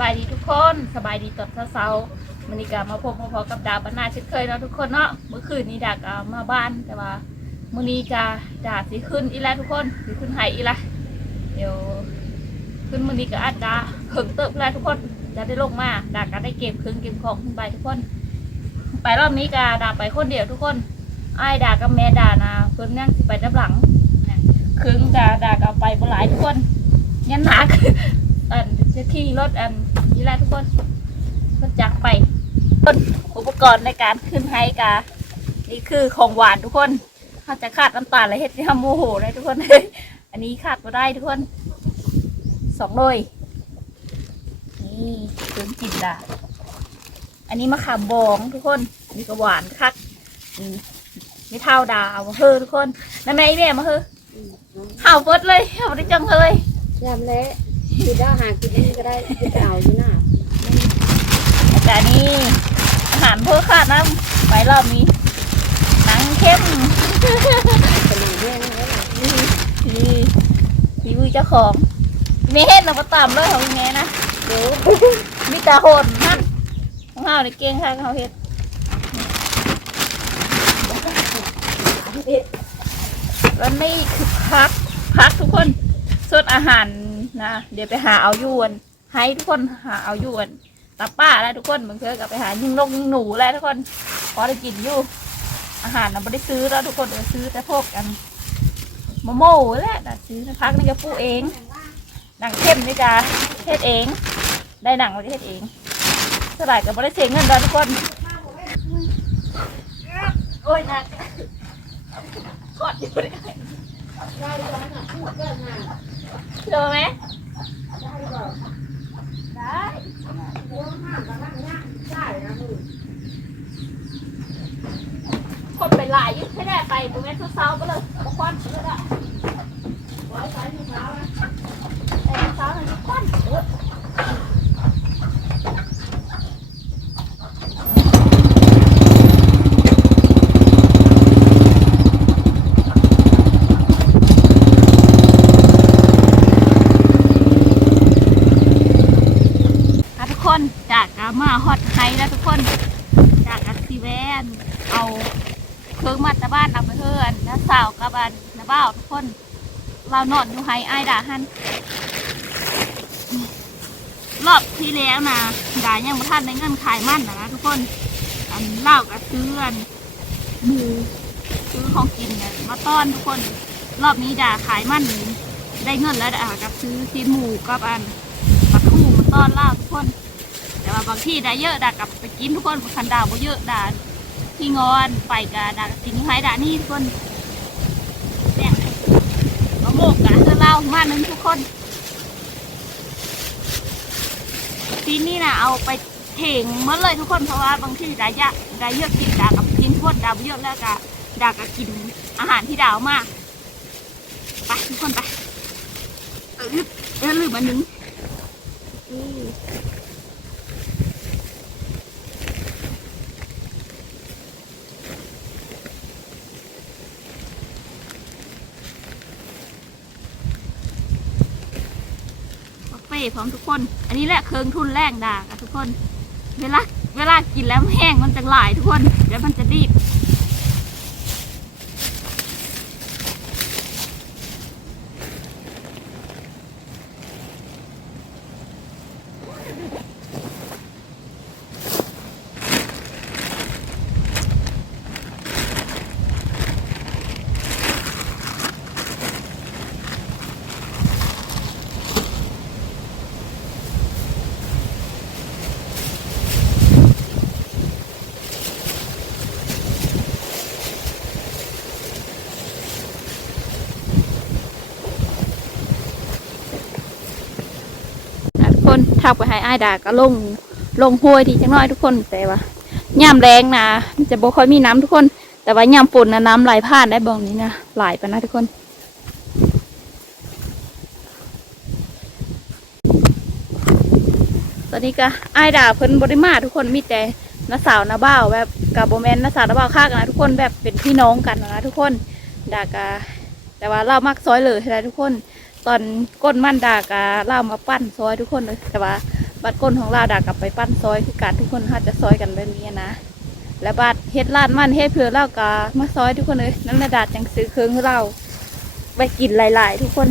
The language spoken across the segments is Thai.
บายดีทุกคนสบายดีตอนเช้าๆมันนี้กามาพบมาพอกับดาบรรณาเช่นเคยแล้วทุกคนเนาะเมื่อคืนนี้ดากามาบ้านแต่ว่ามือนี้กาดาสิขึ้นอีแล้วทุกคนสิขึ้นไห้อีละเดี๋ยวขึ้นมือนี้ก็อาจจะเพิ่งเติบแล้วทุกคนจะได้ลงมาดากาได้เก็บเครื่องเก็บของขึ้นไปทุกคน ไปรอบนี้กาดาไปคนเดียวทุกคนไอ้ดากับแม่ดานะเพิ่นนั่งสิไปด้านหลังเครื่องดาดากาไปบ่หลายทุกคนยันหนักอัน จะขี่รถอันนี่แหละทุกคนก็จักไปต้นอุปกรณ์ในการขึ้นไฮกา นี่คือของหวานทุกคนเขาจะขาดน้ำตาลและเฮ็ดที่ทำโมโหเลยทุกคนอันนี้ขาดมาได้ทุกคนสองโดยนี่เครื่องกินดาอันนี้มะขามบองทุกคนอันนี้ก็หวานคักนี่ไม่เท่าดาวเฮ้อทุกคนนั่นแม่แม่มาเฮ้อเห่าเบิดเลยเห่าได้จังเลยยำเละ คือได้หากินนี่ก็ได้คือจะเอาอยู่หน้าแต่อันนี้อาหารเพื่อขาดน้ำไปรอบนี้หนังเข้มเป็นอย่างนี้นะแล้วนี่นี่มีเจ้าของมีเฮ็ดนะมาตามเลยของแม่นะเดี๋ยวมีตาโหดนั่นของเฮาในเก่งค่ะเขาเฮ็ดแล้วนี่คือพักพักทุกคนส่วนอาหาร นะ เดี๋ยวไปหาเอายวนให้ทุกคนหาเอายวนตาป้าแล้วทุกคนบางเทื่อก็ไปหายิงนกยิงหนูแล้วทุกคนพอได้กินอยู่ อาหารเราไม่ได้ซื้อแล้วทุกคนเดี๋ยวซื้อแต่พวกกันโมโม่แหละนะซื้อนะพักนี่ก็ปูเองหนังเข้มนี่จะเทศเอง ได้หนังเราจะเทศเองสลายก็ไม่ได้เสียเงินแล้วทุกคนโอ้ยนักกอดอยู่เลย เจอไหมได้คนไปหลายยุคให้ได้ไปตรงนี้เช้าๆไปเลยมาควันเลยอะไว้ใส่เช้านะแต่เช้าหน่อยควันเออ อะทุกคนจากกามา ฮอตไฮแล้วทุกคน จากอักซีแวนเอาเครื่องมัดตะบ้านเอาไปเฮือนน้าสาวกับอันน้าบ่าทุกคน เรานอนอยู่ไฮไอ้ด่าหันรอบที่แล้วนะด่ายังบ่ทันในเงินขายมั่นนะนะทุกคน อันเล่ากับซื้อนหมูซื้อของกินเนี่ยมาต้อนทุกคน รอบนี้ด่าขายมั่นได้เงินแล้วด่ากับซื้อซีนหมูกับอันปลาทูมาต้อนล่าทุกคน บางที่ได้เยอะด่ากับไปกินทุกคนคันดาวบ่เยอะด่าที่งอนไปกะด่าสิ่งที่ให้ด่านี่ทุกคนเนี่ยมะโมกกะเสื้อเล่ามาหนึ่งทุกคนทีนี้นะเอาไปเถ่งหมดเลยทุกคนเพราะว่าบางที่ได้ยอะได้เยอะกินด่ากับกินทวดด่าบ่เยอะแล้วกะด่ากับกินอาหารที่ดาวมากไปทุกคนไปเออเออลืมอันหนึง กาแฟ พร้อมทุกคน อันนี้แหละเครื่องทุนแรกด่ากันทุกคน เวลาเวลากินแล้วแห้งมันจะหลายทุกคนเดี๋ยวมันจะดีด อะ ทุกคนทักไปให้อ้ายดาก็ลงลงห้วยทีจังน้อยทุกคนแต่ว่าย่ำแรงนะมันจะบ่ค่อยมีน้ำทุกคน แต่ว่าย่ำฝนนะน้ำไหลผ่านได้บองนี้นะไหลไปนะทุกคนตอนนี้ก็อ้ายดาเพิ่นบริมาทุกคนมีแต่น้าสาวน้าบ่าวแบบกับโบแมนน้าสาวน้าบ่าวค่ากันนะทุกคนแบบเป็นพี่น้องกันนะทุกคนดากะแต่ว่าเรามักซอยเลยใช่ไหมทุกคน ตอนก้นมันดากะเล่ามาปั้นซอยทุกคนเลยแต่ว่าบัดก้นของเราดากลับไปปั้นซอยคือการทุกคนเขาจะซอยกันแบบนี้นะแล้วบัดเฮ็ดลาดมันเฮ็ดเผื่อเราก็มาซอยทุกคนเลยนั่นแหละดาดจังซื้อเครื่องเราไปกินหลาย ๆ ทุกคน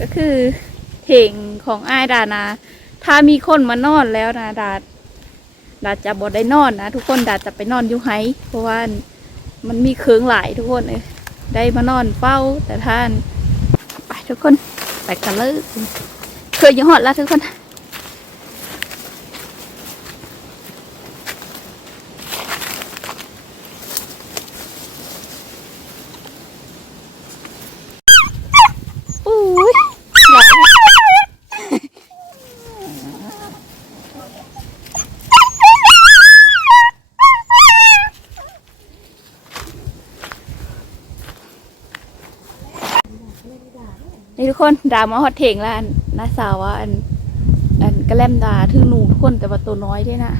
ก็คือเถ่งของอ้ายดานะถ้ามีคนมานอนแล้วนะดาดาจะบ่ได้นอนนะทุกคนดาจะไปนอนอยู่ไฮเพราะว่ามันมีเครื่องหลายทุกคนเลย ได้มานอนเฝ้าแต่ท่าน ไปทุกคน ไปกันเลยเคยยังหอดแล้วทุกคน อุ้ยหลายนี่ทุกคน ดามาฮอตเถงแล้วอันน้าสาวว่าอัน อันกระแลมดาถึงหนูทุกคนแต่ว่าตัวน้อยด้วยนะ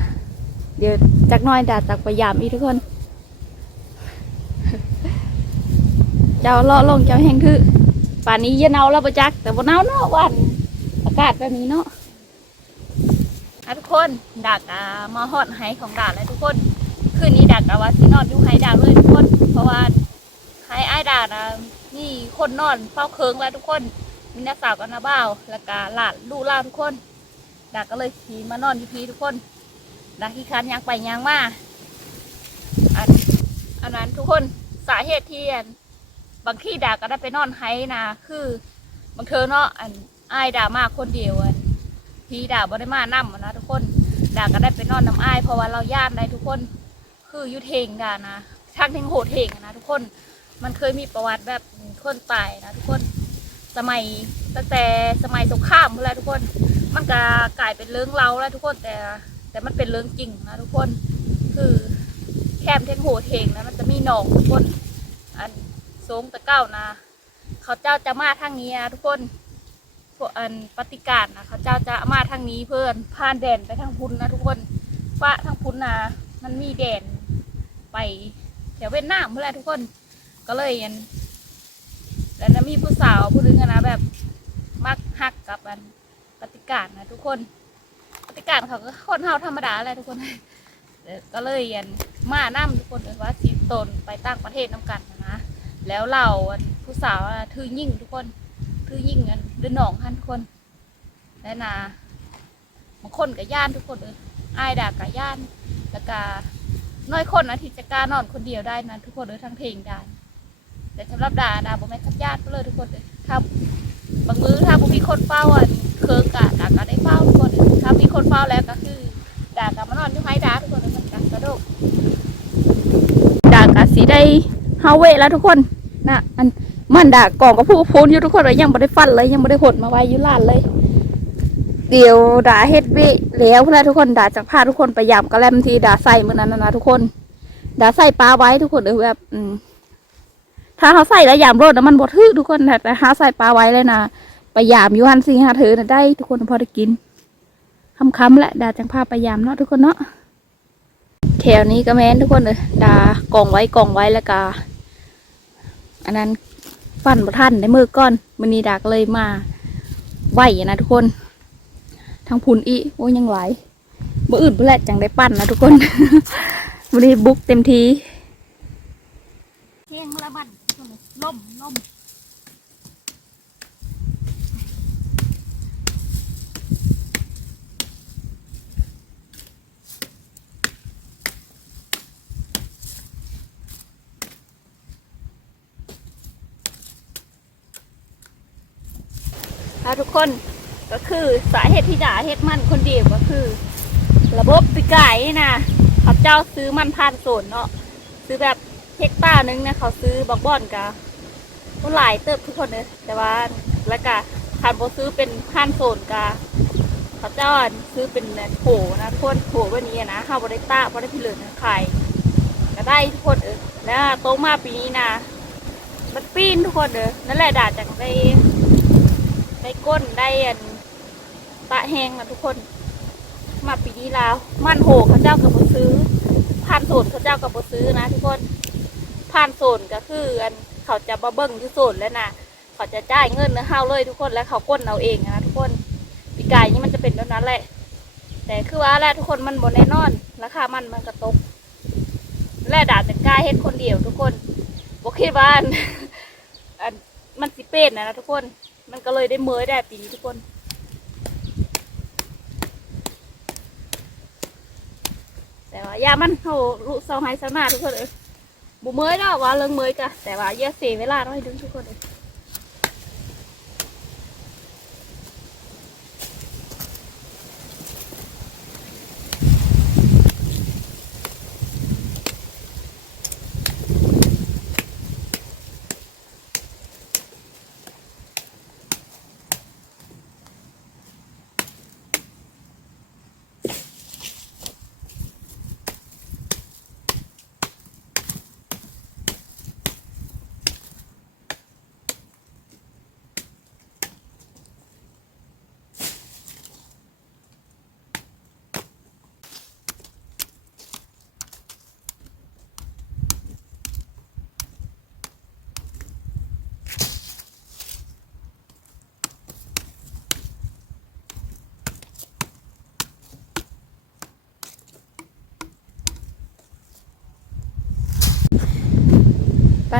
เดี๋ยวจักน้อยดาจักพยายามอีกทุกคน เจ้าเลาะลงเจ้าแห้งทื่อป่านนี้เย็นเอาแล้วประจัก แต่บนเอาเนาะวัน อากาศแบบนี้เนาะทุกคนดักมาฮอดไฮของดาแล้วทุกคนคืนนี้ดักอะว่าสินอนอยู่ไฮดาเลยทุกคน เพราะว่าไฮไอ้ายดานะนี่คนนอนเฝ้าเคิงแล้วทุกคน มีน้าสาวกับน้าบ่าวแล้วก็หลานลูกเล่าทุกคนดักก็เลยขี่มานอนอยู่พีทุกคนดักขี่คันยางไปยางมาอันอันนั้นทุกคนสาเหตุที่อันบางที่ด่าก็ได้ไปนอนไห้นะคือบางเธอเนาะอันอ้ายด่ามากคนเดียวอันพีด่าบ่ได้มานั่มนะทุกคนด่าก็ได้ไปนอนน้ำอ้ายเพราะว่าเราญาติได้ทุกคน คืออยุเทงด่านะทางเทงโหดเทงนะทุกคน มันเคยมีประวัติแบบคนตายนะทุกคน สมัยตั้งแต่สมัยสงครามเมื่อไรทุกคน มันก็กลายเป็นเรื่องเราแล้วทุกคนแต่ แต่มันเป็นเรื่องจริงนะทุกคน คือแคมเทงโหเทงนะมันจะมีหนองทุกคน อันสงตะเก้านะ เขาเจ้าจะมาทางนี้นะทุกคนพวกอันปฏิการนะเขาเจ้าจะมาทางนี้เพื่อนผ่านแดนไปทางพุนนะทุกคนฟ้าทางพุนนะมันมีแดนไปแถวเวียดนามเมื่อไรทุกคน ก็เลยอัน แล้วนะมีผู้สาวผู้หนึงอะนะแบบมักฮักกับอันปฏิการนะทุกคนปฏิการเขาก็คนเฮาธรรมดาแหละทุกคนก็เลยอันมานํทุกคนเลยว่าสิตนไปต่างประเทศน้ากันนะแล้วเราผู้สาวอะถือยิ่งทุกคนถือยิ่งกันเดินหนองหันทุกคนและนาบางคนกับย่านทุกคนเลยอายด่ากับย่านแล้วก็น้อยคนนะที่จะกล้านอนคนเดียวได้นะทุกคนเลยทั้งเพลงดาน แต่สำหรับดานะผมไม่ทับญาติไปเลยทุกคนเลยถ้าบางมือถ้าผมมีคนเฝ้าอะเคิงกะดาก็ได้เฝ้าทุกคนเลยถ้ามีคนเฝ้าแล้วก็คือดากับมานอนอยู่ไม้ดาทุกคนเลยมันกักระโดดดากับสีได้เฮาเวแล้วทุกคนนะอันมันดากล่องกับผู้พูนอยู่ทุกคนเลยยังไม่ได้ฟันเลยยังไม่ได้หดมาไว้อยู่ลานเลยเดี๋ยวดาเฮ็ดเวแล้วเพื่อนทุกคนดาจากพาทุกคนไปยามกระแลมทีดาใส่เมื่อนั้นนะทุกคนดาใส่ปลาไว้ทุกคนเออแบบอืม ถ้าเขาใส่แล้วยามรถนะมันบดทึกทุกคนแต่ถ้าใส่ปลาไว้เลยนะไปยามอยู่หันสิหาเธอนะได้ ทุกคนพอได้กินคำๆแหละดาจังพาไปยามเนาะทุกคนเนาะแถวนี้ก็แม่นทุกคนเลยดากองไว้กองไว้แล้วก็อันนั้นฟันบ่ทันในมือก้อนมันนีดากเลยมาไหวนะทุกคนทั้งพุนอีโอ้ยยังไหลบ่อื่นบ่แหละจังได้ปั้นนะทุกคนวันนี้บุกเต็มทีเที่ยงละบันล่มล่ม ค่ะทุกคนก็คือสาเหตุที่ด่าเฮ็ดมันคนเดียวก็คือ ระบบปีไก่นะเขาเจ้าซื้อมันผ่านโซนเนาะซื้อแบบเฮกตาร์หนึงนะเขาซื้อบักบอนกะก็หลายเติบทุกคนเลยแต่ว่าแล้วก็ผ่านโบซื้อเป็นผ่านโซนกะเขาเจ้าซื้อเป็นโผนะทุกคนโผวันนี้นะข้าวบริต้าบริพิเลือนขายก็ได้ทุกคนเออแล้วโตมาปีนี้นะมันปีนทุกคนเออนั่นแหละด่าจากได้ ได้ก้นได้อันตะแหงนะทุกคน มาปีนี้แล้ว มันโหเขาเจ้ากับบซื้อ ผ่านโซนเขาเจ้ากับบซื้อนะทุกคน ผ่านโซนก็คืออันเขาจะมาเบิ้งที่โซนแล้วนะเขาจะจ่ายเงินเนะเฮาเลยทุกคนแล้วเขาก้นเอาเองนะทุกคนปีกายนี่มันจะเป็นแบบนั้นแหละ แต่คือว่าแหละทุกคนมันบนแน่นอนราคามันมันกระตกและดาเป็นกล้าเฮ็ดคนเดียวทุกคนบอกคิดว่าอันอันมันสิเป็นนะนะทุกคน มันก็เลยได้เมยแดดปีนี้ทุกคน แต่ว่ายามันโหลูกเสาไม้เสาหน้าทุกคนเลยบุเมยดอกวว่าเรื่องเมยกะแต่ว่าเยอะเสียเวลาน้อยดึงทุกคนเลย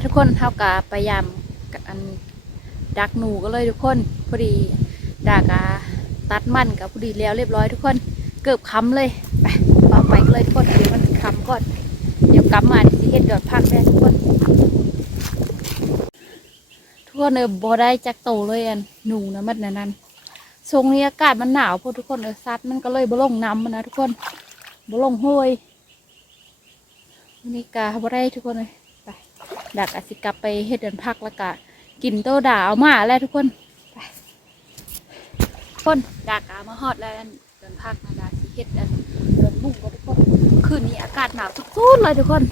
ทุกคนเท่ากับพยายามอันดักหนูก็เลยทุกคนพอดีดากาตัดมันกับพอดีแล้วเรียบร้อยทุกคนเกือบค้ำเลยไปต่อไปก็เลยทุกคนเดี๋ยวมันค้ำก่อนเดี๋ยวกลับมาเดี๋ยวสิเฮ็ดยอดพักได้ทุกคนทุกคนเออบ่ได้จักโตเลยอันหนูนะมันนั่นนั่นช่วงนี้อากาศมันหนาวพวกทุกคนเออซัดมันก็เลยบลงน้ำมันนะทุกคนบลงห้วยนนี้กาบ่ได้ทุกคนเลย ดักอาสิกลับไปเฮ็ดเดินพักแล้วก็กินโตดาเอามาแล้วทุกคนไปคนดักอามาฮอดแล้วเดินพักนะดาสิเฮ็ดอันเดินบุ้งก็ทุกคนคืนนี้อากาศหนาวสุดๆเลยทุกคน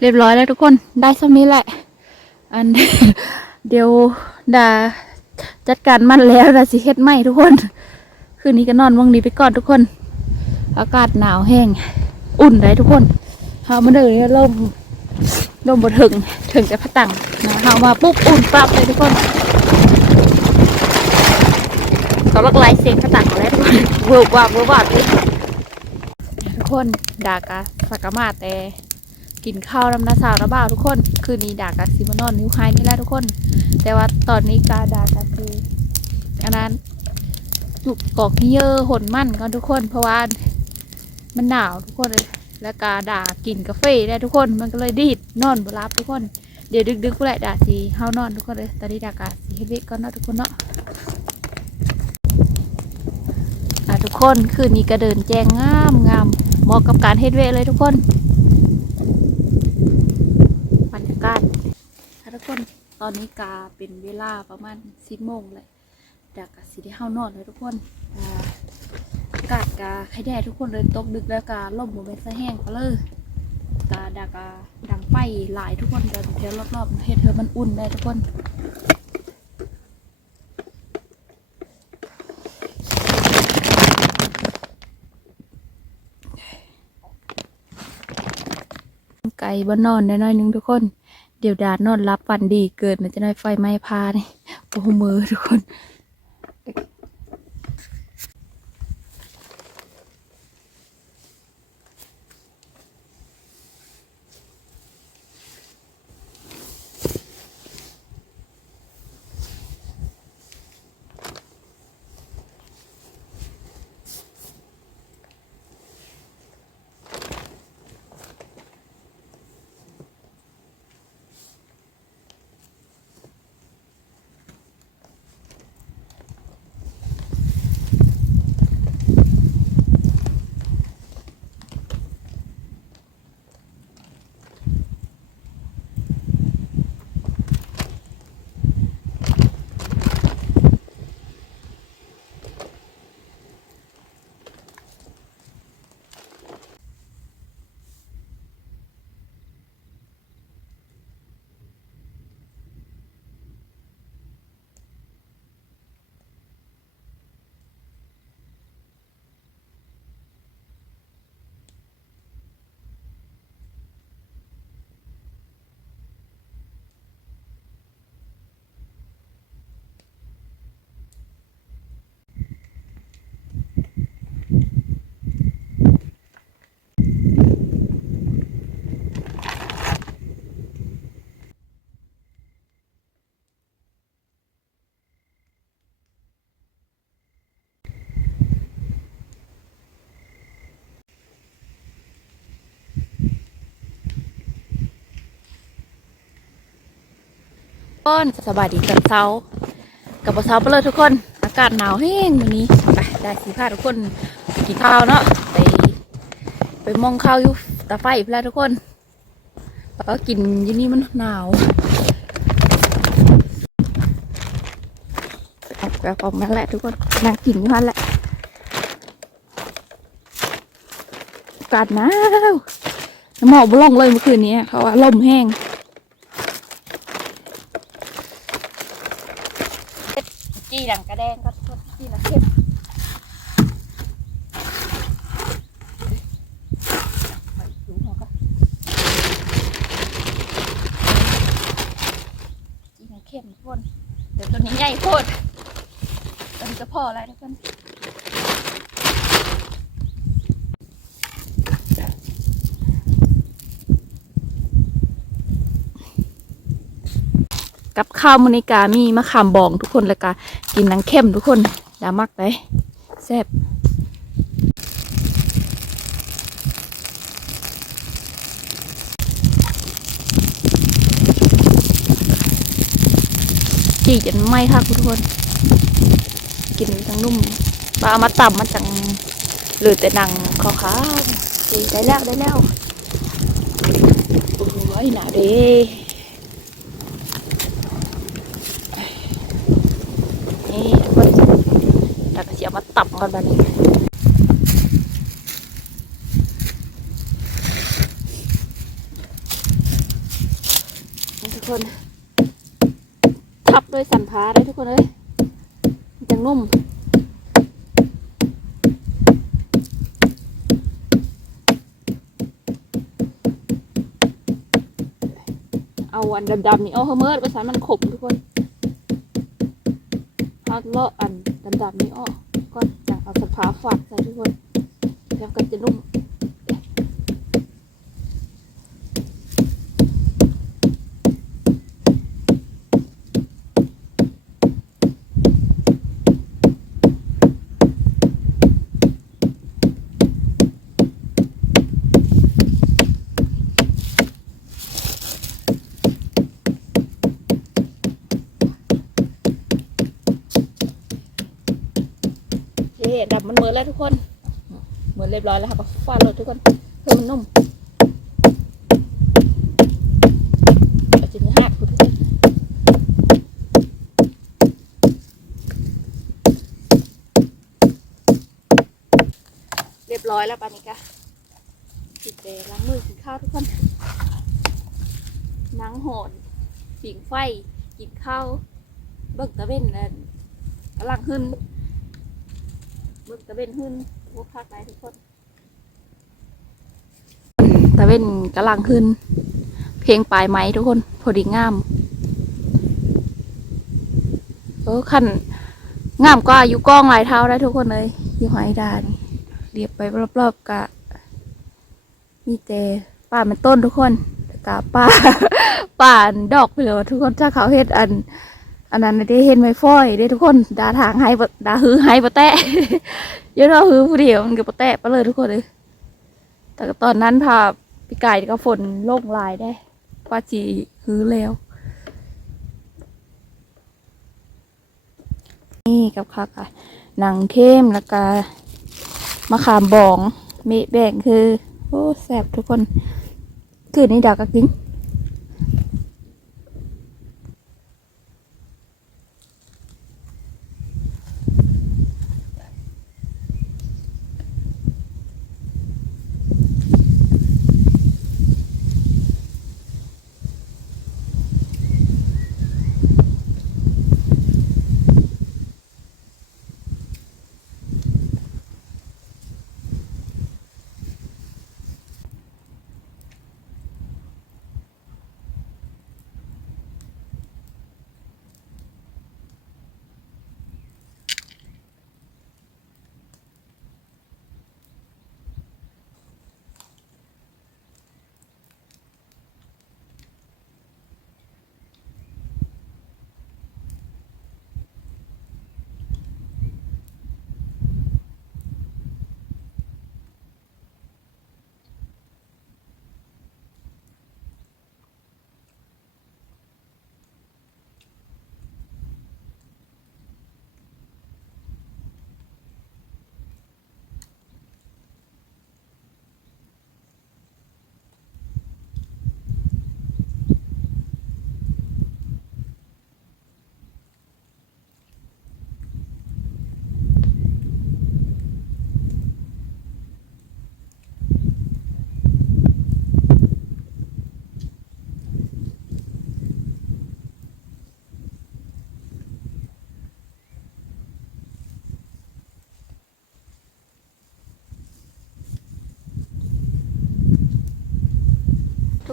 เรียบร้อยแล้วทุกคนได้สักนี้แหละ อันเดี๋ยวดาจัดการมันแล้วดาสิเฮ็ดไหมทุกคน คืนนี้ก็นอนวังนี้ไปก่อนทุกคน อากาศหนาวแห้ง อุ่นได้ทุกคนเฮามาเดินลมลมบดถึงถึงจะพัดตังนะเฮามาปุ๊บอุ่นปั๊บเลยทุกคนก็ลักไลายเสียงพัดตังแล้วทุกคนเวิร์บว่าบเวิร์บว่าบเลยทุกคนดากะสักกะมาแต่ กินข้าวน้ำนาสาวน้าบ่าวทุกคน คืนนี้ดากะซิมานอนนิ้วไฮนี่แหละทุกคน แต่ว่าตอนนี้กาดากะคืออันนั้นจุกกอกเยอะหนมั่นก่อนทุกคน เพราะว่ามันหนาวทุกคนเลยแล้วกาดากินกาแฟได้ทุกคนมันก็เลยดีดนอนบรับทุกคน เดี๋ยวดึกๆกูแหละดาสีเฮานอนทุกคนเลยตอนนี้ดากะสีเฮดเวกก่อนเนาะทุกคนเนาะทุกคนคืนนี้ก็เดินแจงงามงามเหมาะกับการเฮดเวเลยทุกคน บรรยากาศค่ะ ทุกคน ตอนนี้กาเป็นเวลาประมาณสิบโมงเลยจากกสิได้เข้านอนเลยทุกคนอากาศกาไข่แดดทุกคนเลยตกดึกแล้วกาล่มหมดไปซะแห้งก็เลยกาดากาดังไฟหลายทุกคนเดินเที่ยวรอบๆเฮ็ดเธอมันอุ่นได้ทุกคนไก่บ้านนอนน้อยๆหนึงทุกคน เดี๋ยวดานอนรับฝันดีเกิดมันจะได้ไฟไหม้พานี่โอ้มือทุกคน ก้อนสบายดีตอนเช้ากับเช้าไปเลยทุกคน อากาศหนาวแห้งวันนี้ไปได้สีผ้าทุกคนกินข้าวเนาะไปไปมองข้าวอยู่ตาไฟไปแล้วทุกคนแล้วก็กินอยี่นี่มันหนาวเอาแบบออกมาแหละทุกคนนั่งกินอยู่นั่นแหละอากาศหนาวหมอกบล่องเลยเมื่อคืนนี้เพราะว่าลมแห้ง จีดังกระแดงก็ทุกจีนะเข้มไปดูหัวก่อนจีนะเข้มทุกคนเดี๋ยวตัวนี้ใหญ่โคตรตัวนี้ก็พอแล้วทุกคน กับข้าวมนิกามีมะขามบองทุกคนแล้วก็กินนังเข้มทุกคนดามักเลยแซ่บจีจนไหม้ค่ะทุกคน กินจังนุ่มปลาเอามาต่ำมาจังเหลือแต่หนังขาวๆได้แล้วได้แล้วโอ้ยหนาวด้ นี่ทุกคน แล้วมาตับกันแบบนี้นี่ทุกคนทับด้วยสันพาได้ทุกคนเลยมันจังนุ่มเอาอันดำๆนี่เอาเฮเมิร์ดไปใส่มันขมทุกคนเอาเลาะอันดำๆนี้ออ กก่อนจะเอาสภาฝาดใส่ทุกคนแล้วก็จะนุ่มโอเคดับมันเหมือน แล้วทุกคนเหมือนเรียบร้อยแล้วค่ะก็ฟาดรถทุกคนเพื่อมันนุ่มเอาจนหักทุกคนอยแล้วปานิกะปิดเดล้างมือกินข้าวทุกคนนังโหนผิงไฟกินข้าวเบิกตะเวนนั่นกำลังขึ้น บิกตะเวนขึ้นพวกภาคไหนทุกคนตะเวนกำลังขึ้นเพลงปลายไม้ทุกคนพอดีงามเออขันงามกว่าอยู่กล้องหลายเท้าได้ทุกคนเลยอยู่หอยดานีเรียบไปรอบๆกะมีแต่ป่ามันต้นทุกคนกะป่าป่านดอกไปเลยทุกคนถ้าเขาเฮ็ดอัน อันนั้นได้เห็นไม่ฟ้อยได้ทุกคนดาทางให้บ่ดาฮือให้ปะแตะเยอะเราฮือผู้เดียวมันก็ปะแตะไปเลยทุกคนเลย แต่ตอนนั้นพาพี่ไก่ก็ฝนโล่งลายได้ว่าจีฮือแล้ว นี่กับข้าวกะหนังเข้มแล้วก็มะขามบองเมแบ่งคือ โอ้แซ่บทุกคน คืนนี้ดาวก็กิน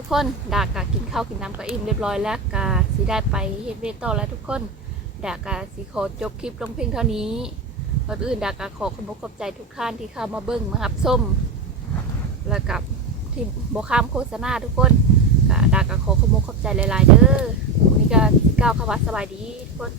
ทุกคนดากกะกินข้าวกินน้ำก็อิ่มเรียบร้อยแล้วกาสิได้ไปเฮ็ดเวทต่อแล้วทุกคนดากกะสิขอจบคลิปลงเพียงเท่านี้ก่อนอื่นดากกะขอขอบคุณขอบใจทุกท่านที่เข้ามาเบิ่งมาหับส้มแล้วกับที่บข้ามโฆษณาทุกคนกะดากกะขอขอบคุณขอบใจหลายๆเด้อวันนี้ก็สิก้าวเข้าวัดสบายดีทุกคน